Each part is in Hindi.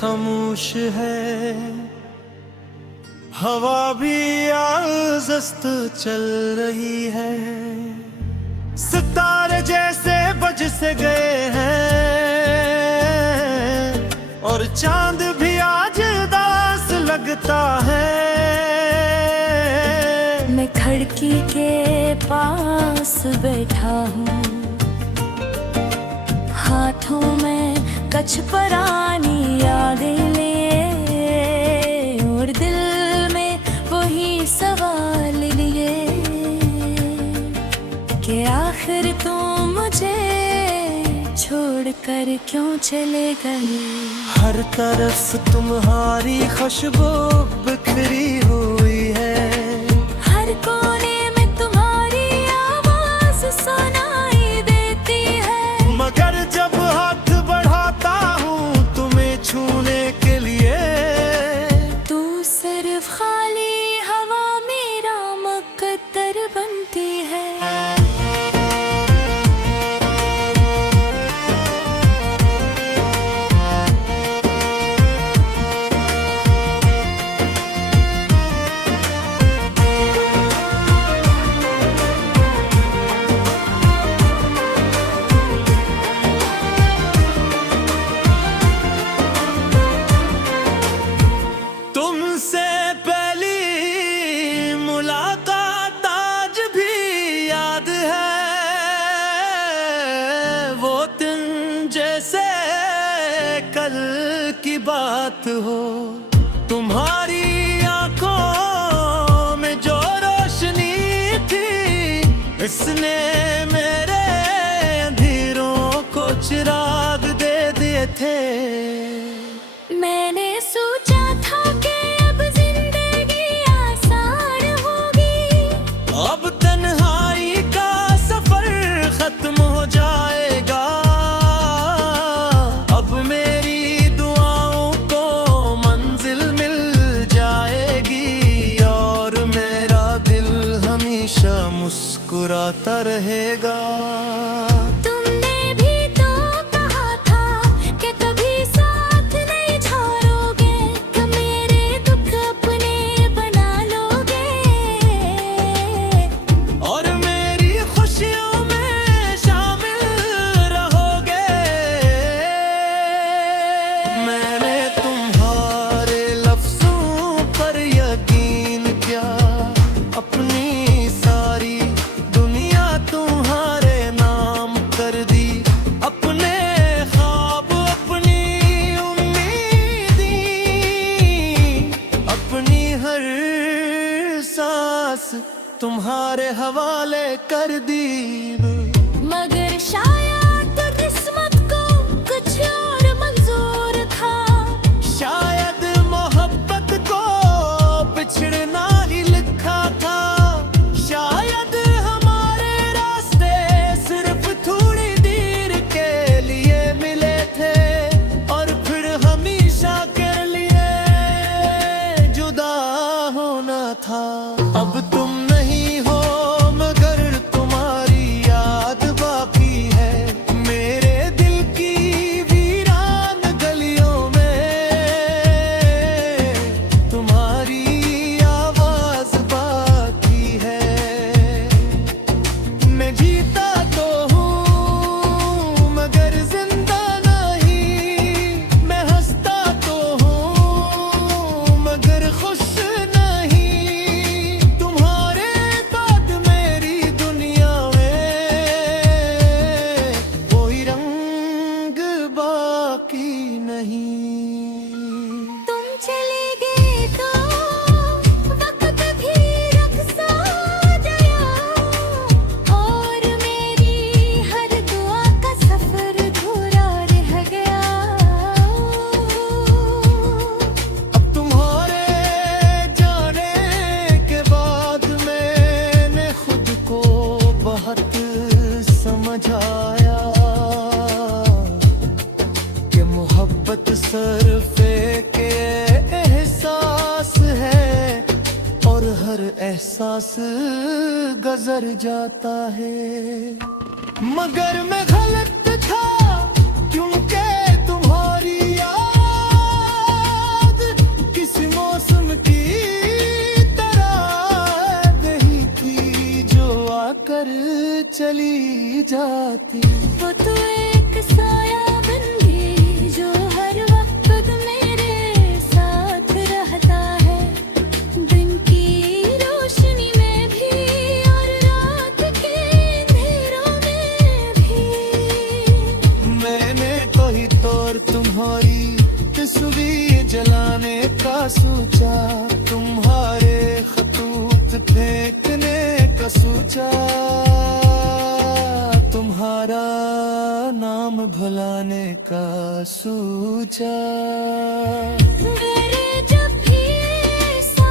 खामोश है, हवा भी आज़स्त चल रही है। सितारे जैसे बज से गए हैं और चांद भी आज दास लगता है। मैं खिड़की के पास बैठा हूँ, हाथों में कछ पुरानी यादें लिए और दिल में वही सवाल लिए कि आखिर तुम मुझे छोड़कर क्यों चले गए। हर तरफ तुम्हारी खुशबू बिखरी हुई है, हर कोने में तुम्हारी आवाज सुनाई देती है। मगर जब हाथ बढ़ाता हूँ तुम्हें छूने के लिए, तू सिर्फ खाली हवा मेरा मुकद्दर बनती है। तुमसे पहली मुलाकात आज भी याद है, वो दिन जैसे कल की बात हो। तुम्हारी आंखों में जो रोशनी थी, इसने मेरे अंधेरों को चिराग दे दिए थे। मैंने सोचा था कि अब जिंदगी आसान होगी, अब तन्हाई का सफर खत्म हो जाएगा। अब मेरी दुआओं को मंजिल मिल जाएगी और मेरा दिल हमेशा मुस्कुराता रहेगा। तुमने भी तो कहा था कि कभी साथ नहीं छोड़ोगे, कि मेरे दुख अपने बना लोगे और मेरी खुशियों में शामिल रहोगे। मैंने तुम्हारे लफ्जों पर यकीन किया, अपनी सारी दुनिया तुम्हारे नाम कर दी। अपने ख्वाब, अपनी उम्मीदें, अपनी हर सांस तुम्हारे हवाले कर दी। मगर शायद किस्मत को कुछ और मंजूर था। शायद मोहब्बत को बिछड़ना ही लिखा था। शायद हमारे रास्ते सिर्फ थोड़ी देर के लिए मिले थे और फिर हमेशा के लिए जुदा होना था। अब तुम नहीं हो मगर तुम्हारी याद बाकी है, मेरे दिल की वीरान गलियों में तुम्हारी आवाज बाकी है। मैं जीता तो हूँ मगर जिंदा नहीं, मैं हंसता तो हूँ मगर खुश नहीं। तुम्हारे बाद मेरी दुनिया में कोई रंग बाकी नहीं। तुम चले गए तो वक्त भी रख्सा हो गया और मेरी हर दुआ का सफर अधूरा रह गया। अब तुम्हारे जाने के बाद मैंने खुद को बहुत समझ आया कि मोहब्बत सिर्फ एक एहसास है और हर एहसास गुजर जाता है। मगर मैं गलत था क्योंकि तुम्हारी याद चली जाती। वो तो एक साया बन गई जो हर वक्त मेरे साथ रहता है, दिन की रोशनी में भी और रात के अंधेरों में भी। मैंने कोई तौर तुम्हारी तस्वीर जलाने का सोचा, तुम्हारे खतूत फेंकने का सोचा, तुम्हारा नाम भुलाने का सोचा। मेरे जब भी ऐसा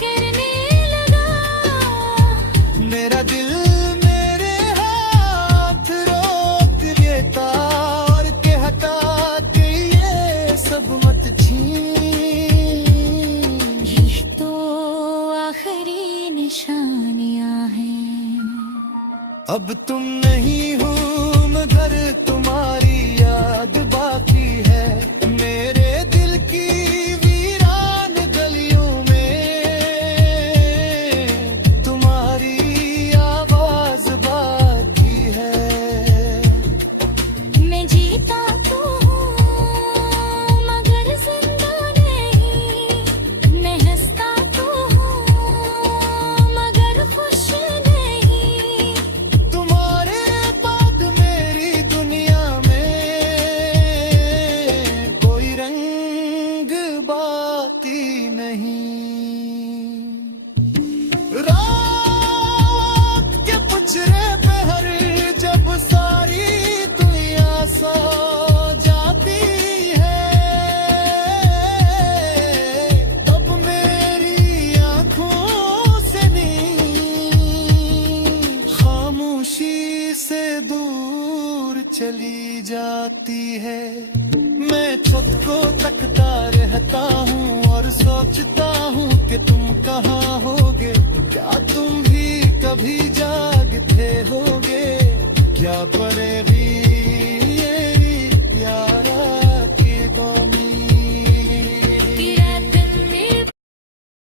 करने लगा, मेरा दिल मेरे हाथ रोक लेता और कहता कि ये सब मत छीन। ये तो आखिरी निशानियां हैं। अब तुम नहीं हो मगर तुम्हारी याद बाकी है, मेरे दिल की वीरान गलियों में तुम्हारी आवाज बाकी है। मैं जीता तो हूँ मगर जिंदा नहीं, मैं हंसता तो हूँ मगर खुश नहीं। तुम्हारे बाद मेरी दुनिया में कोई रंग बाकी नहीं। रात के पुचरे पे हर जब सारी दुनिया सो जाती है, तब मेरी आंखों से नींद खामोशी से दूर चली जाती है। मैं खुद को तकता रहता हूँ और सोचता हूँ कि तुम कहाँ होगे, क्या तुम भी कभी जागते होगे, क्या पड़ेगा